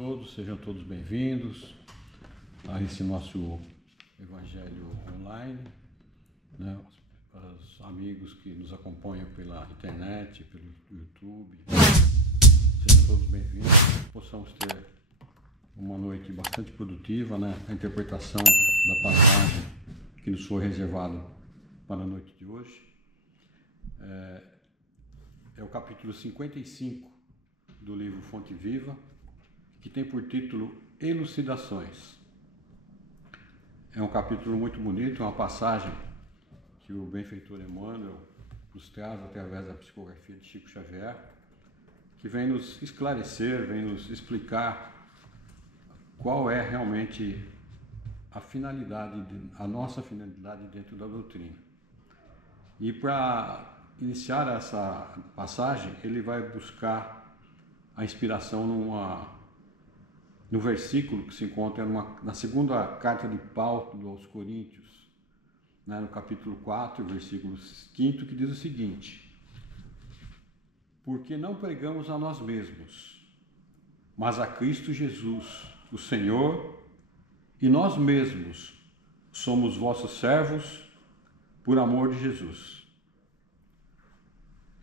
todos, sejam todos bem-vindos a esse nosso Evangelho online, né? Os amigos que nos acompanham pela internet, pelo YouTube, sejam todos bem-vindos, possamos ter uma noite bastante produtiva, né? A interpretação da passagem que nos foi reservada para a noite de hoje é o capítulo 55 do livro Fonte Viva, que tem por título Elucidações. É um capítulo muito bonito, é uma passagem que o benfeitor Emmanuel nos traz através da psicografia de Chico Xavier, que vem nos esclarecer, vem nos explicar qual é realmente a finalidade, a nossa finalidade dentro da doutrina. E para iniciar essa passagem, ele vai buscar a inspiração no versículo que se encontra na segunda carta de Paulo aos Coríntios, né, no capítulo 4, versículo 5, que diz o seguinte: porque não pregamos a nós mesmos, mas a Cristo Jesus, o Senhor, e nós mesmos somos vossos servos por amor de Jesus.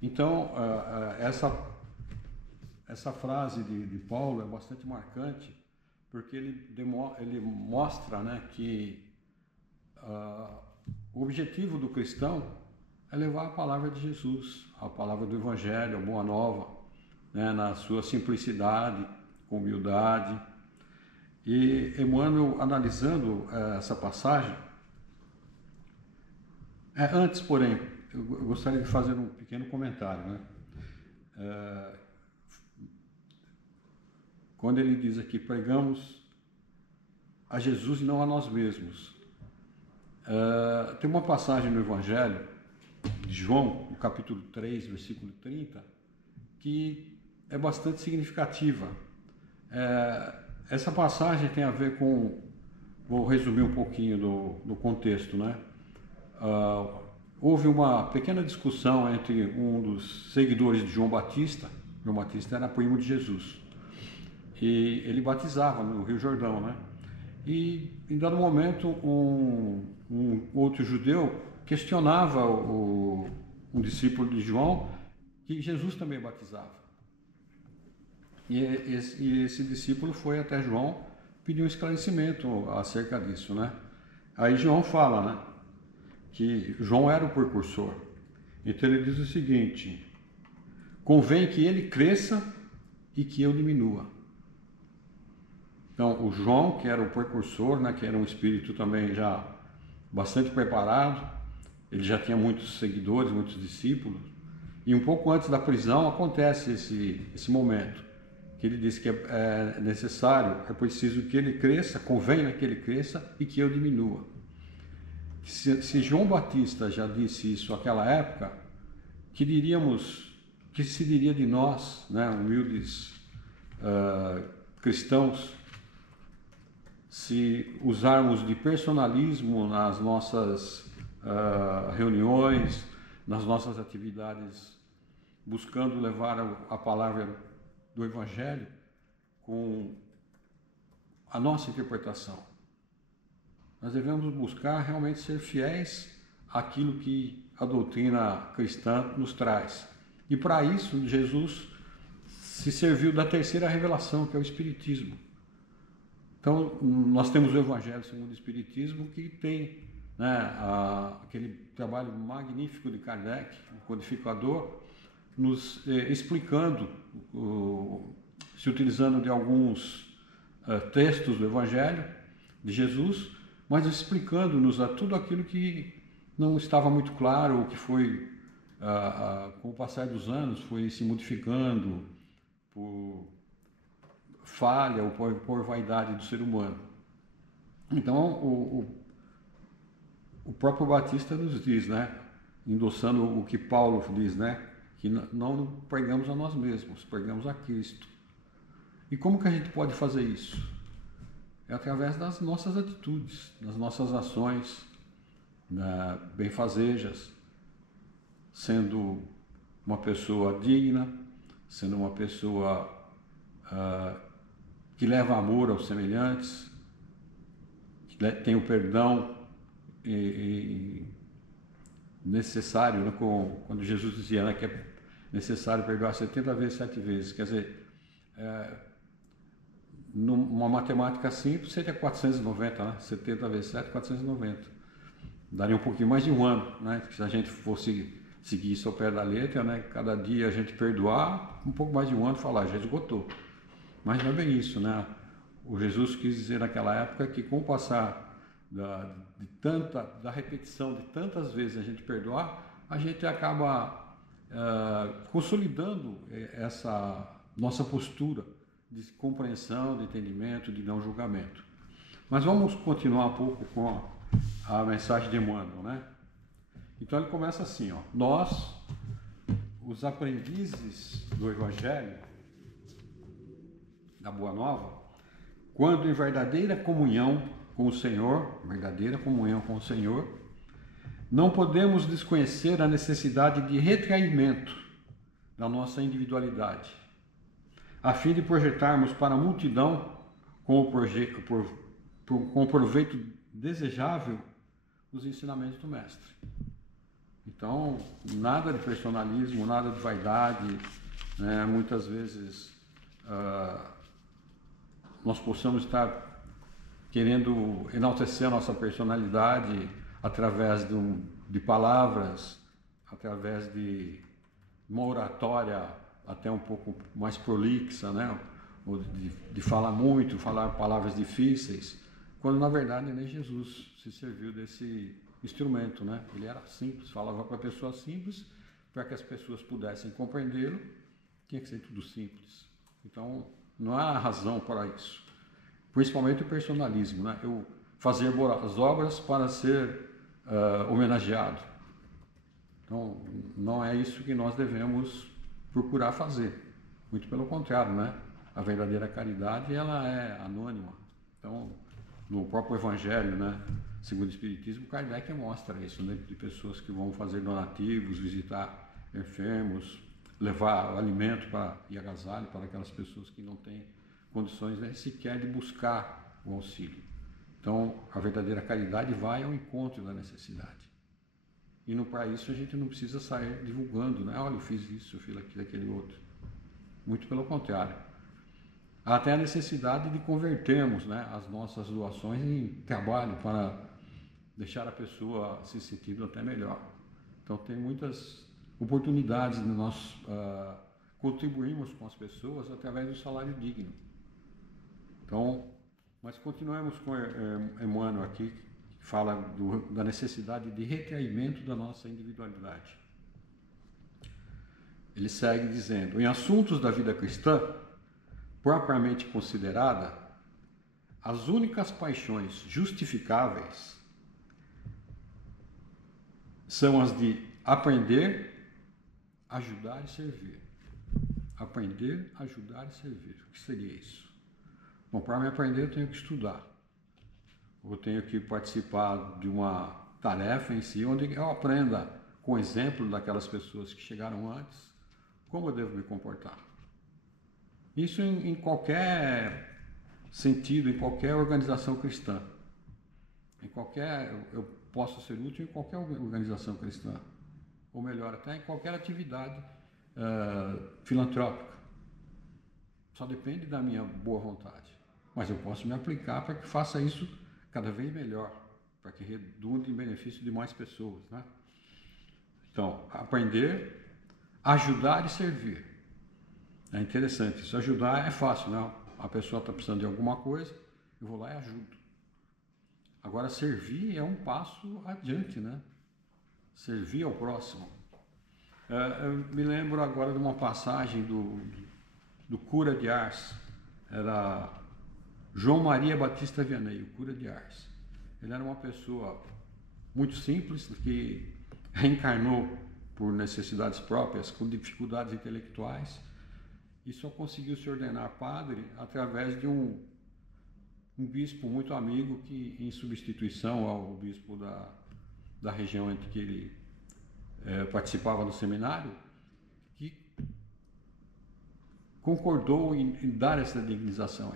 Então, essa frase de Paulo é bastante marcante, porque ele mostra, né, que o objetivo do cristão é levar a palavra de Jesus, a palavra do Evangelho, a Boa Nova, né, na sua simplicidade, com humildade. E Emmanuel, analisando essa passagem, antes, porém, eu gostaria de fazer um pequeno comentário, né? Quando ele diz aqui, pregamos a Jesus e não a nós mesmos. Tem uma passagem no Evangelho de João, no capítulo 3, versículo 30, que é bastante significativa. Essa passagem tem a ver com, vou resumir um pouquinho do contexto, né? Houve uma pequena discussão entre um dos seguidores de João Batista. João Batista era primo de Jesus. E ele batizava no Rio Jordão, né? E em dado momento um outro judeu questionava um discípulo de João que Jesus também batizava. E esse discípulo foi até João pedir um esclarecimento acerca disso, né? Aí João fala, né, que João era o precursor. Então ele diz o seguinte: convém que ele cresça e que eu diminua. Então, o João, que era o precursor, né, que era um espírito também já bastante preparado, ele já tinha muitos seguidores, muitos discípulos, e um pouco antes da prisão acontece esse momento, que ele diz que é necessário, é preciso que ele cresça, convém que ele cresça e que eu diminua. Se João Batista já disse isso naquela época, que se diria de nós, né, humildes cristãos, se usarmos de personalismo nas nossas reuniões, nas nossas atividades, buscando levar a palavra do Evangelho com a nossa interpretação. Nós devemos buscar realmente ser fiéis àquilo que a doutrina cristã nos traz. E para isso, Jesus se serviu da terceira revelação, que é o Espiritismo. Então, nós temos o Evangelho segundo o Espiritismo, que tem, né, aquele trabalho magnífico de Kardec, o codificador, nos explicando, se utilizando de alguns textos do Evangelho de Jesus, mas explicando-nos tudo aquilo que não estava muito claro, ou que foi, com o passar dos anos, foi se modificando por falha ou por vaidade do ser humano. Então, o próprio Batista nos diz, né, endossando o que Paulo diz, né, que não pregamos a nós mesmos, pregamos a Cristo. E como que a gente pode fazer isso? É através das nossas atitudes, das nossas ações, benfazejas, sendo uma pessoa digna, sendo uma pessoa que leva amor aos semelhantes, que tem o perdão necessário, né? Quando Jesus dizia, né, que é necessário perdoar 70 vezes, 7 vezes. Quer dizer, numa matemática simples seria 490, né? 70 vezes 7, 490. Daria um pouquinho mais de um ano, né? Se a gente fosse seguir isso ao pé da letra, né? Cada dia a gente perdoar, um pouco mais de um ano falar, já esgotou. Mas não é bem isso, né? O Jesus quis dizer naquela época que com o passar da repetição de tantas vezes a gente perdoar, a gente acaba consolidando essa nossa postura de compreensão, de entendimento, de não julgamento. Mas vamos continuar um pouco com a mensagem de Emmanuel, né? Então ele começa assim, ó: nós, os aprendizes do Evangelho, da Boa Nova, quando em verdadeira comunhão com o Senhor, não podemos desconhecer a necessidade de retraimento da nossa individualidade, a fim de projetarmos para a multidão, com o proveito desejável, os ensinamentos do Mestre. Então, nada de personalismo, nada de vaidade, né? Muitas vezes nós possamos estar querendo enaltecer a nossa personalidade através de palavras, através de uma oratória até um pouco mais prolixa, né? Ou de falar muito, falar palavras difíceis, quando na verdade nem Jesus se serviu desse instrumento, né? Ele era simples, falava para pessoas simples, para que as pessoas pudessem compreendê-lo, tinha que ser tudo simples. Então, não há razão para isso. Principalmente o personalismo, né? Eu fazer boas obras para ser homenageado. Então, não é isso que nós devemos procurar fazer. Muito pelo contrário, né? A verdadeira caridade, ela é anônima. Então, no próprio Evangelho, né, segundo o Espiritismo, Kardec mostra isso, né? De pessoas que vão fazer donativos, visitar enfermos, levar alimento e agasalho para aquelas pessoas que não têm condições, né, sequer de buscar o auxílio. Então, a verdadeira caridade vai ao encontro da necessidade. E para isso a gente não precisa sair divulgando, né? Olha, eu fiz isso, eu fiz aquilo, aquele outro. Muito pelo contrário. Há até a necessidade de convertermos, né, as nossas doações em trabalho para deixar a pessoa se sentindo até melhor. Então, tem muitas oportunidades de nós contribuirmos com as pessoas através do salário digno. Então, mas continuemos com Emmanuel aqui, que fala da necessidade de retraimento da nossa individualidade. Ele segue dizendo: em assuntos da vida cristã, propriamente considerada, as únicas paixões justificáveis são as de aprender, ajudar e servir. Aprender, ajudar e servir. O que seria isso? Bom, para me aprender eu tenho que estudar. Eu tenho que participar de uma tarefa em si, onde eu aprenda, com o exemplo daquelas pessoas que chegaram antes, como eu devo me comportar. Isso em qualquer sentido, em qualquer organização cristã. Eu posso ser útil em qualquer organização cristã. Ou melhor, até em qualquer atividade filantrópica. Só depende da minha boa vontade. Mas eu posso me aplicar para que faça isso cada vez melhor, para que redunde em benefício de mais pessoas, né? Então, aprender, ajudar e servir. É interessante, isso ajudar é fácil, né? A pessoa está precisando de alguma coisa, eu vou lá e ajudo. Agora, servir é um passo adiante, né? Servir ao próximo. Eu me lembro agora de uma passagem do cura de Ars, era João Maria Batista Vianney, o cura de Ars. Ele era uma pessoa muito simples, que reencarnou por necessidades próprias, com dificuldades intelectuais, e só conseguiu se ordenar padre através de um bispo muito amigo, que, em substituição ao bispo da região em que ele participava do seminário, que concordou em dar essa designação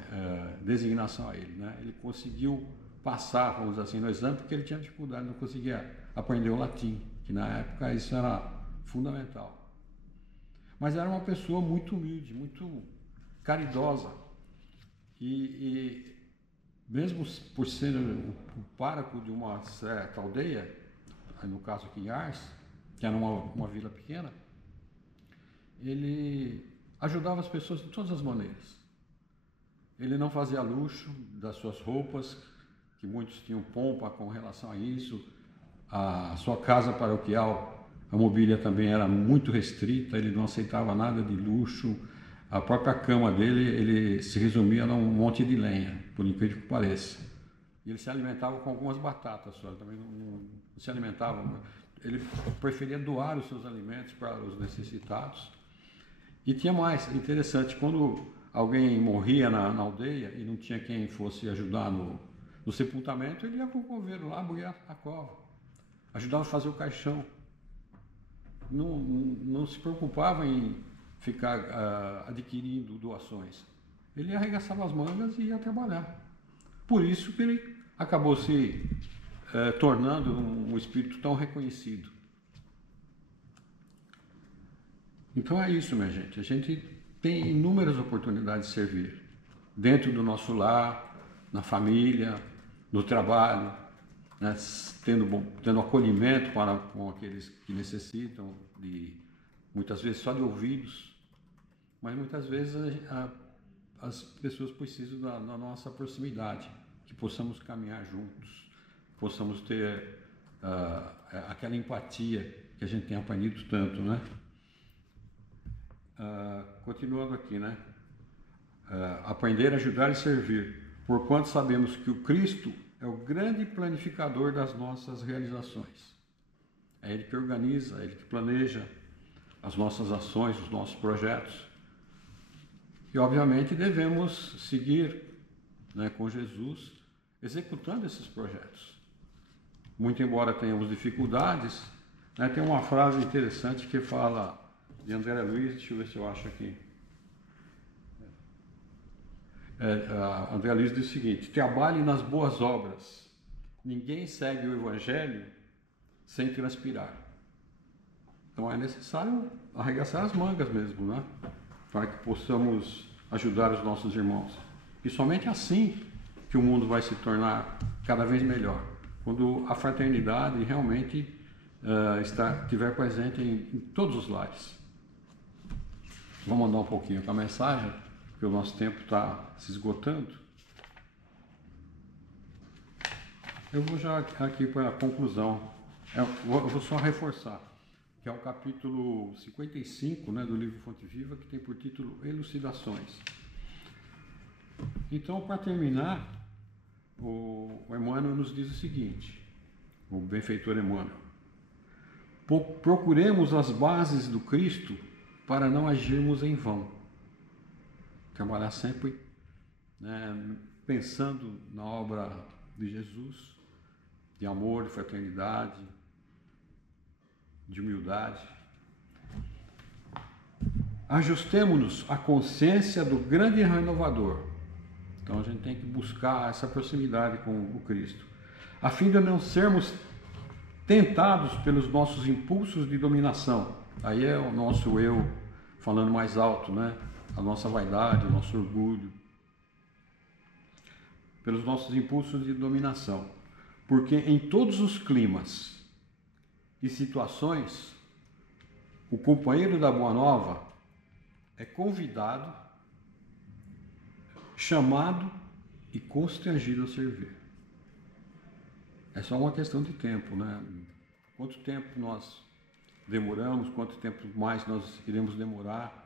a ele, né? Ele conseguiu passar, vamos dizer assim, no exame, porque ele tinha dificuldade, não conseguia aprender o latim, que na época isso era fundamental. Mas era uma pessoa muito humilde, muito caridosa, e mesmo por ser o pároco de uma certa aldeia, no caso aqui em Ars, que era uma vila pequena, ele ajudava as pessoas de todas as maneiras. Ele não fazia luxo das suas roupas, que muitos tinham pompa com relação a isso. A sua casa paroquial, a mobília também era muito restrita, ele não aceitava nada de luxo. A própria cama dele, ele se resumia num monte de lenha, por incrível que pareça. E ele se alimentava com algumas batatas só, ele também não se alimentava. Ele preferia doar os seus alimentos para os necessitados. E tinha mais, interessante, quando alguém morria na aldeia e não tinha quem fosse ajudar no sepultamento, ele ia com o coveiro lá, abria a cova, ajudava a fazer o caixão. Não se preocupava em ficar adquirindo doações. Ele arregaçava as mangas e ia trabalhar. Por isso que ele acabou se tornando um espírito tão reconhecido. Então é isso, minha gente. A gente tem inúmeras oportunidades de servir. Dentro do nosso lar, na família, no trabalho, né? Tendo acolhimento com aqueles que necessitam, muitas vezes só de ouvidos, mas muitas vezes as pessoas precisam da nossa proximidade, que possamos caminhar juntos, possamos ter aquela empatia que a gente tem aprendido tanto, né? Continuando aqui, né? Aprender, ajudar e servir, porquanto sabemos que o Cristo é o grande planificador das nossas realizações. É Ele que organiza, é Ele que planeja as nossas ações, os nossos projetos. E, obviamente, devemos seguir, né, com Jesus, executando esses projetos. Muito embora tenhamos dificuldades, né, tem uma frase interessante que fala de André Luiz, deixa eu ver se eu acho aqui. André Luiz diz o seguinte: trabalhe nas boas obras. Ninguém segue o Evangelho sem transpirar. Então é necessário arregaçar as mangas mesmo, né? Para que possamos ajudar os nossos irmãos. E somente assim que o mundo vai se tornar cada vez melhor. Quando a fraternidade realmente estiver presente em todos os lares. Vamos andar um pouquinho com a mensagem, porque o nosso tempo está se esgotando. Eu vou já aqui para a conclusão. Eu vou só reforçar, que é o capítulo 55, né, do livro Fonte Viva, que tem por título Elucidações. Então, para terminar, o Emmanuel nos diz o seguinte, o benfeitor Emmanuel: procuremos as bases do Cristo para não agirmos em vão. Trabalhar sempre, né, pensando na obra de Jesus, de amor, de fraternidade, de humildade. Ajustemo-nos à consciência do grande renovador. Então a gente tem que buscar essa proximidade com o Cristo, a fim de não sermos tentados pelos nossos impulsos de dominação. Aí é o nosso eu falando mais alto, né? A nossa vaidade, o nosso orgulho, pelos nossos impulsos de dominação. Porque em todos os climas e situações, o companheiro da Boa Nova é convidado, chamado e constrangido a servir. É só uma questão de tempo, né? Quanto tempo nós demoramos, quanto tempo mais nós iremos demorar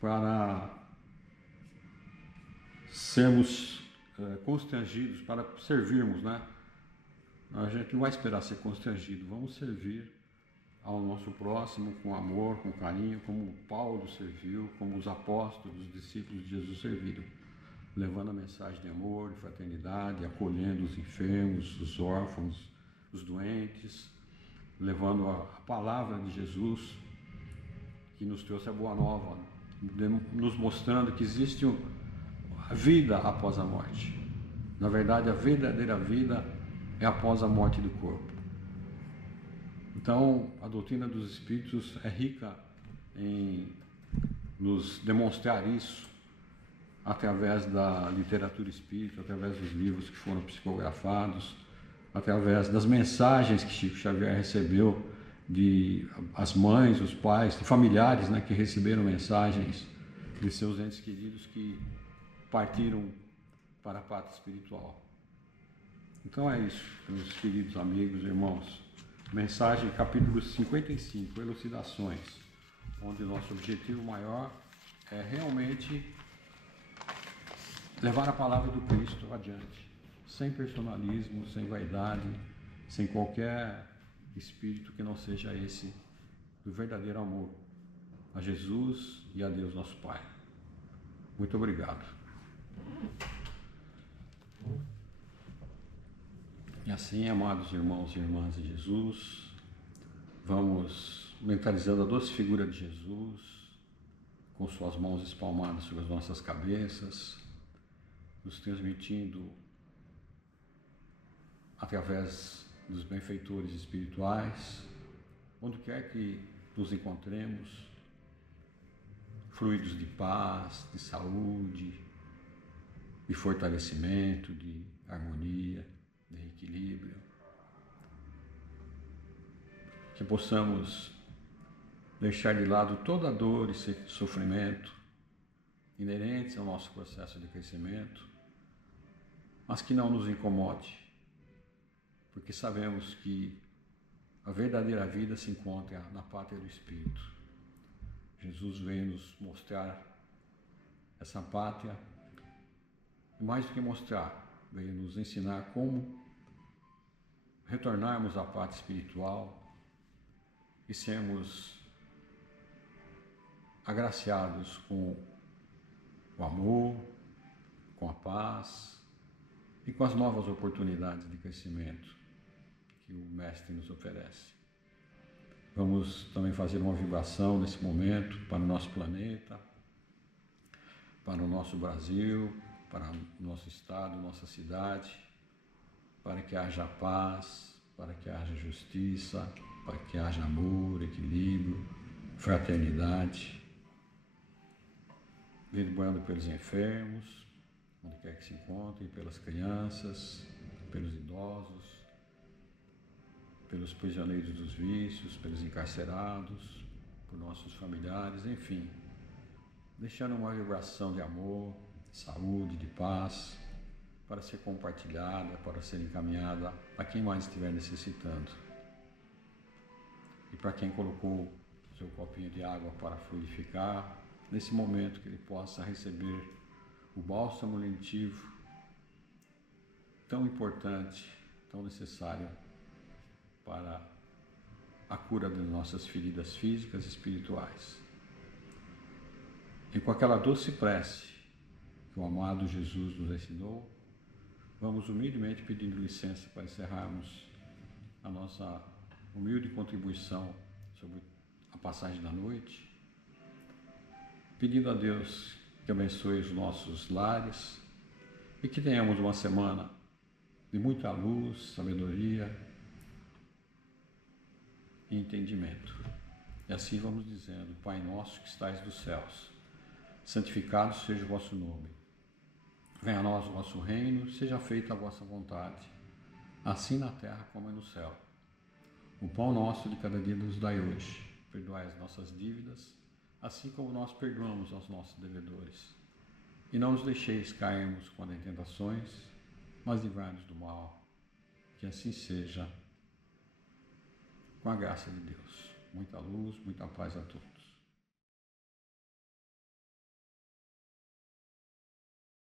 para sermos constrangidos, para servirmos, né? A gente não vai esperar ser constrangido, vamos servir ao nosso próximo com amor, com carinho, como Paulo serviu, como os apóstolos, os discípulos de Jesus serviram, levando a mensagem de amor, de fraternidade, acolhendo os enfermos, os órfãos, os doentes, levando a palavra de Jesus, que nos trouxe a boa nova nos mostrando que existe a vida após a morte. Na verdade, a verdadeira vida é após a morte do corpo. Então, a doutrina dos Espíritos é rica em nos demonstrar isso através da literatura espírita, através dos livros que foram psicografados, através das mensagens que Chico Xavier recebeu de as mães, os pais, de familiares, né, que receberam mensagens de seus entes queridos que partiram para a pátria espiritual. Então é isso, meus queridos amigos, irmãos. Mensagem capítulo 55, Elucidações, onde nosso objetivo maior é realmente levar a palavra do Cristo adiante, sem personalismo, sem vaidade, sem qualquer espírito que não seja esse do verdadeiro amor a Jesus e a Deus nosso Pai. Muito obrigado. E assim, amados irmãos e irmãs de Jesus, vamos mentalizando a doce figura de Jesus, com suas mãos espalmadas sobre as nossas cabeças, nos transmitindo através dos benfeitores espirituais, onde quer que nos encontremos, fluidos de paz, de saúde, de fortalecimento, de harmonia, de equilíbrio. Que possamos deixar de lado toda a dor e sofrimento inerentes ao nosso processo de crescimento, mas que não nos incomode, porque sabemos que a verdadeira vida se encontra na pátria do Espírito. Jesus veio nos mostrar essa pátria, e mais do que mostrar, veio nos ensinar como retornarmos à pátria espiritual e sermos agraciados com o amor, com a paz e com as novas oportunidades de crescimento que o Mestre nos oferece. Vamos também fazer uma vibração nesse momento para o nosso planeta, para o nosso Brasil, para o nosso estado, nossa cidade, para que haja paz, para que haja justiça, para que haja amor, equilíbrio, fraternidade, vibrando pelos enfermos, onde quer que se encontrem, pelas crianças, pelos idosos, pelos prisioneiros dos vícios, pelos encarcerados, por nossos familiares, enfim, deixando uma vibração de amor, de saúde, de paz, para ser compartilhada, para ser encaminhada a quem mais estiver necessitando. E para quem colocou seu copinho de água para fluidificar, nesse momento que ele possa receber o bálsamo lenitivo tão importante, tão necessário para a cura das nossas feridas físicas e espirituais. E com aquela doce prece que o amado Jesus nos ensinou, vamos humildemente pedindo licença para encerrarmos a nossa humilde contribuição sobre a passagem da noite, pedindo a Deus que abençoe os nossos lares e que tenhamos uma semana de muita luz, sabedoria e entendimento. E assim vamos dizendo: Pai nosso que estais dos céus, santificado seja o vosso nome. Venha a nós o vosso reino, seja feita a vossa vontade, assim na terra como é no céu. O pão nosso de cada dia nos dai hoje. Perdoai as nossas dívidas, assim como nós perdoamos aos nossos devedores. E não nos deixeis cairmos quando em tentações, mas livrai-nos do mal. Que assim seja, com a graça de Deus. Muita luz, muita paz a todos.